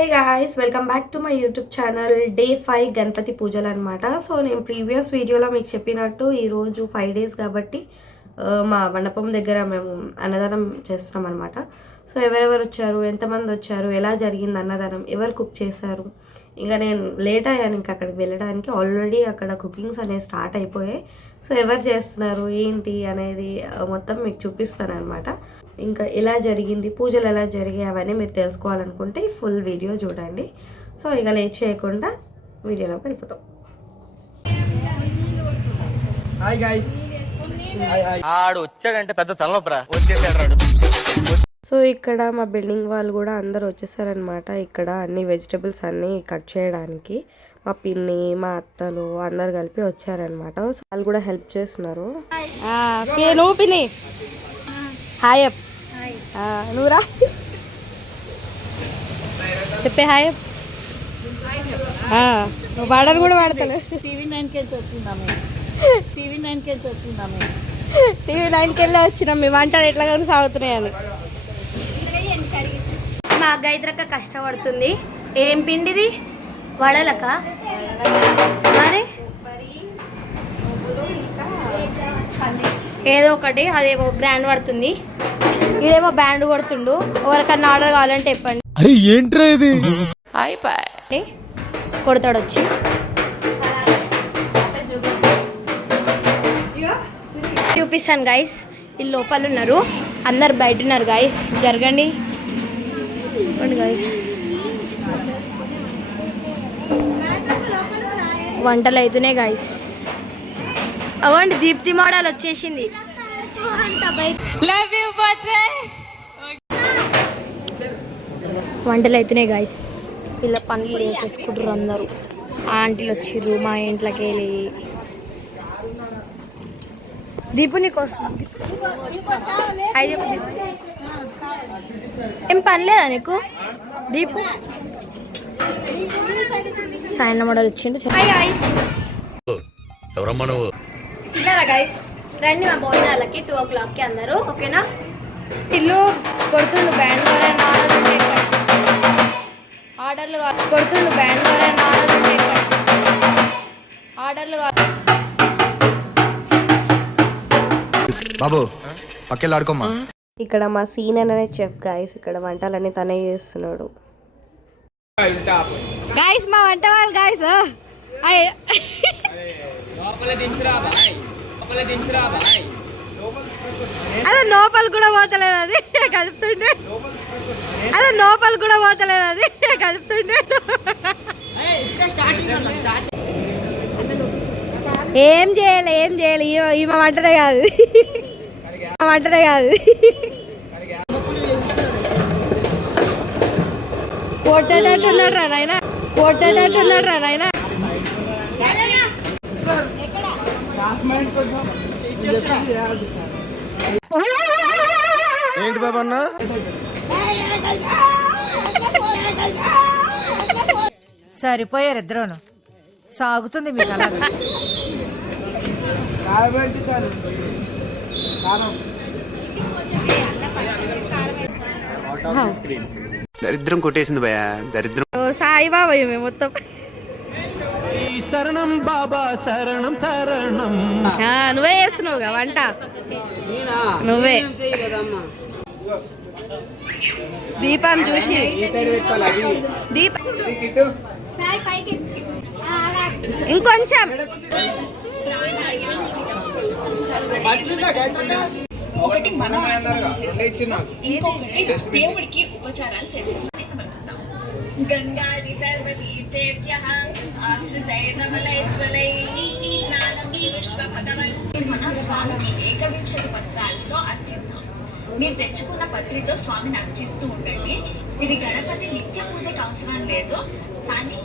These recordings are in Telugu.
Hey guys, welcome back to my YouTube channel. Day 5 Ganapati పూజలు అనమాట. సో నేను ప్రీవియస్ వీడియోలో మీకు చెప్పినట్టు ఈరోజు 5 days కాబట్టి మా మండపం దగ్గర మేము అన్నదానం చేస్తున్నాం అనమాట. సో ఎవరెవరు వచ్చారు, ఎంతమంది వచ్చారు, ఎలా జరిగింది అన్నదానం, ఎవరు కుక్ చేశారు, ఇంకా నేను లేట్ అయ్యాను ఇంకా అక్కడికి వెళ్ళడానికి. ఆల్రెడీ అక్కడ కుకింగ్స్ అనేవి స్టార్ట్ అయిపోయాయి. సో ఎవరు చేస్తున్నారు ఏంటి అనేది మొత్తం మీకు చూపిస్తాను అనమాట. ఇంకా ఎలా జరిగింది, పూజలు ఎలా జరిగాయి అవన్నీ మీరు తెలుసుకోవాలనుకుంటే ఫుల్ వీడియో చూడండి. సో ఇక లేట్ చేయకుండా వీడియోలోకి వెళ్ళిపోతాం. ఆడు వచ్చాడంటే పెద్ద తలనొప్పరా వచ్చేసాడు. సో ఇక్కడ మా బిల్డింగ్ వాళ్ళు కూడా అందరు వచ్చేసారనమాట. ఇక్కడ అన్ని వెజిటబుల్స్ అన్నీ కట్ చేయడానికి మా పిన్ని, మా అత్తలు అందరు కలిపి వచ్చారనమాట. సో వాళ్ళు కూడా హెల్ప్ చేస్తున్నారు. నువ్వు పిన్ని హాయ్ అప్, నువ్వురా చెప్పే హాయ్ అప్. నువ్వు పాడని కూడా పాడతాను. టీవీ 9కి వెళ్ళి వచ్చినాం. మీ వంటలు ఎట్లా కానీ సాగుతున్నాయని. మా గైత్రక్క కష్టపడుతుంది. ఏం పిండిది? వడలక మరి ఏదో ఒకటి, అదేమో గ్రాండ్ పడుతుంది, ఇదేమో బ్యాండ్ కొడుతుండు. ఎవరికన్నా ఆర్డర్ కావాలంటే చెప్పండి. అరే ఏంట్రా ఇది? కొడతాడు వచ్చి. చూపిస్తాను గైస్. వీళ్ళు లోపల ఉన్నారు, అందరు బయట ఉన్నారు గైస్. జరగండి గైస్. వంటలు అవుతున్నాయి గైస్. అవ్వండి, దీప్తి మోడల్ వచ్చేసింది. వంటలు అవుతున్నాయి గైస్. ఇలా పనులు చేసేసుకుంటారు అందరూ. ఆంటీలు వచ్చిర్రు మా ఇంట్లోకి వెళ్ళి. దీపు నీకోసం ఏం పని లేదా నీకు? దీపు సాయన్న మోడల్ వచ్చిండు. తిన్నారా గైస్? రండి మా భోజనాలకి 2 o'clockకి అందరూ, ఓకేనా? ఇల్లు కొడుతుండు బ్యాండ్ ఆర్డర్లు కొడుతుండు బ్యాండ్ ఆర్డర్లు. బాబు పక్కెళ్ళి ఆడుకోమ్మా. ఇక్కడ మా సీన్ అనే చెఫ్ గైస్ ఇక్కడ వంటలన్నీ తనే చేస్తున్నాడు. గైస్ మా వంట వాళ్ళు గైస్. అదే లోపల కూడా పోతలేదు, అది కలుపుతుండే. అదే లోపల కూడా పోతలేదు, అది కలుపుతుండే. ఏం చేయాలి ఈమె వంటనే కాదు, వంటనే కాదు. కొట్టేటట్టున్నాడు రా నాయన, కొట్టేటట్టున్నాడు రా నాయన. ఏంటి బాబు అన్న? సరిపోయారు ఇద్దరును. సాగుతుంది మీకు అలాగే. దరిద్రం కొట్టేసింది భయ, దరిద్రం. సాయిబాబా మొత్తం. శరణం బాబా శరణం శరణం. నువ్వే చేస్తున్నావుగా వంట, నువ్వే. దీపం చూసి ఇంకొంచెం దేవుడికి ఉపచారాలు చేస్తాం. గంగాది సర్వతీర్థేభ్యః మన స్వామికి 51 పత్రాలతో అర్చిద్దాం. మీరు తెచ్చుకున్న పత్రితో స్వామిని అర్చిస్తూ ఉండండి. ఇది గణపతి నిత్య పూజకు అవసరం లేదు, కానీ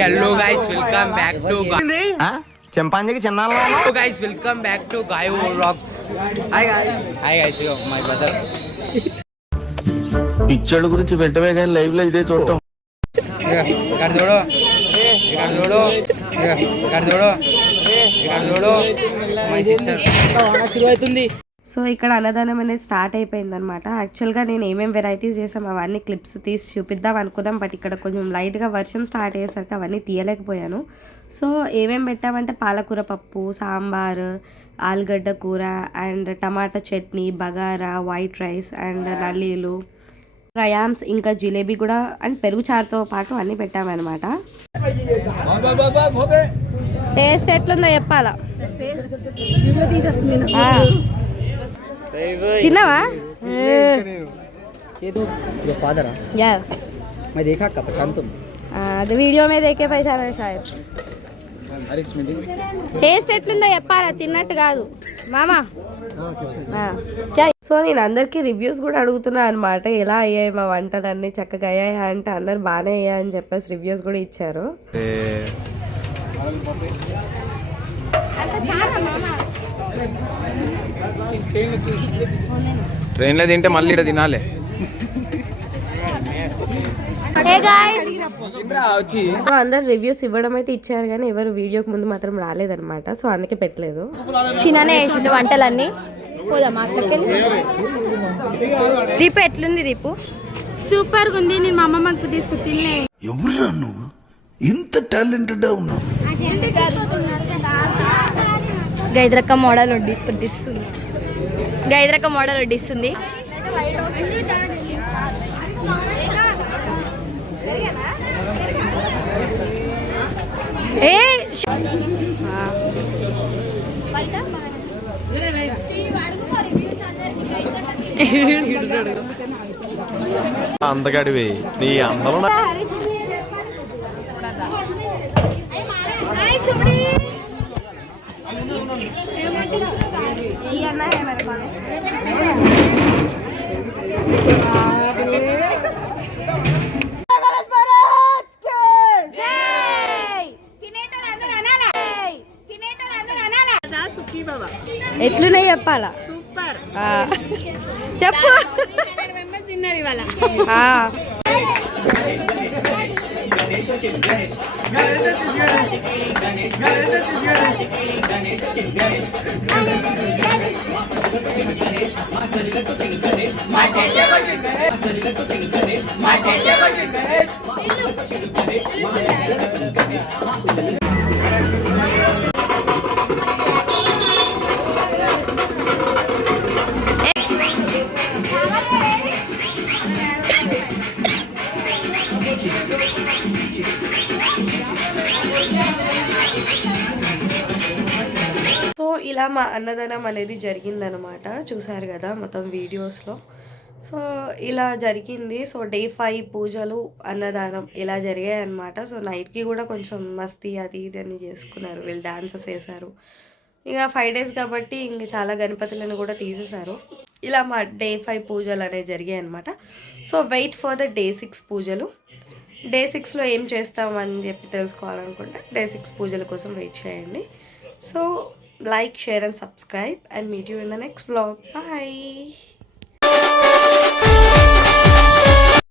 hello guys welcome back to చింపాంజీకి చిన్న గైస్ వెల్కమ్ బ్యాక్ టు గాయో vlogs. Hi guys my brother. పిచ్చోళ్ళ గురించి వెంటనే కానీ లైవ్ లో ఇదే చూడటం. ఇక్కడ చూడు, ఇక్కడ చూడు, ఇక్కడ చూడు, ఇక్కడ చూడు మై సిస్టర్. అవుతుంది. సో ఇక్కడ అన్నదానం అనేది స్టార్ట్ అయిపోయిందనమాట. యాక్చువల్గా నేను ఏమేమి వెరైటీస్ చేసాం అవన్నీ క్లిప్స్ తీసి చూపిద్దాం అనుకున్నాం. బట్ ఇక్కడ కొంచెం లైట్గా వర్షం స్టార్ట్ అయ్యేసరికి అవన్నీ తీయలేకపోయాను. సో ఏమేమి పెట్టామంటే పాలకూర పప్పు, సాంబార్, ఆలుగడ్డ కూర అండ్ టమాటా chutney, bagara, white rice and నల్లీలు, ప్రయామ్స్, ఇంకా జిలేబీ కూడా అండ్ పెరుగు చారుతో పాటు అన్నీ పెట్టామన్నమాట. టేస్ట్ ఎట్లుందో చెప్పాలా. తిన్నావా? फादर यस मैं देखा कब पहचान तुम అది వీడియో మీద దేకే పైసానే షాయద్. టేస్ట్ ఎట్లుందో చెప్పాలా, తిన్నట్టు కాదు మామా. సో నేను అందరికీ రివ్యూస్ కూడా అడుగుతున్నా అనమాట, ఎలా అయ్యాయి మా వంటలన్నీ, చక్కగా అయ్యాయి అంటే అందరు బాగానే అయ్యాయి అని చెప్పేసి రివ్యూస్ కూడా ఇచ్చారు. ట్రైన్లో తింటే మళ్ళీ ఇక్కడ తినాలి. సో అందరు రివ్యూస్ ఇవ్వడం అయితే ఇచ్చారు కానీ ఎవరు వీడియోకి ముందు మాత్రం రాలేదన్నమాట. సో అందుకే పెట్టలేదు. చిన్ననే వేసిండు వంటలన్నీ. పోదామా అట్లకెళ్ళి? దీపు ఎట్లుంది? దీపు సూపర్గా ఉంది. నేను మా అమ్మమ్మకు తీసుకు తినలే. ఎవరురా నువ్వు ఇంత టాలెంటెడ్ ఉన్నావు? గైద్రక మోడల్ వడ్డిస్తుంది. గైద్రక మోడల్ వడ్డిస్తుంది. ఏ అందగాడివి నీ అందరం ఎట్లున్నాయి చెప్పాలా. సూపర్. చెప్పు. ఇవాళ ఇలా మా అన్నదానం అనేది జరిగిందనమాట. చూసారు కదా మొత్తం వీడియోస్లో. సో ఇలా జరిగింది. సో డే 5 పూజలు, అన్నదానం ఇలా జరిగాయి అనమాట. సో నైట్కి కూడా కొంచెం మస్తీ అది ఇది అని చేసుకున్నారు. వీళ్ళు డాన్సెస్ వేశారు. ఇక 5 days కాబట్టి ఇంక చాలా గణపతులను కూడా తీసేశారు. ఇలా మా డే 5 పూజలు అనేవి జరిగాయి అనమాట. So wait for the day 6 పూజలు. డే 6లో ఏం చేస్తామని చెప్పి తెలుసుకోవాలనుకుంటే డే 6 పూజల కోసం వెయిట్ చేయండి. So like, share and subscribe and meet you in the next vlog. Bye.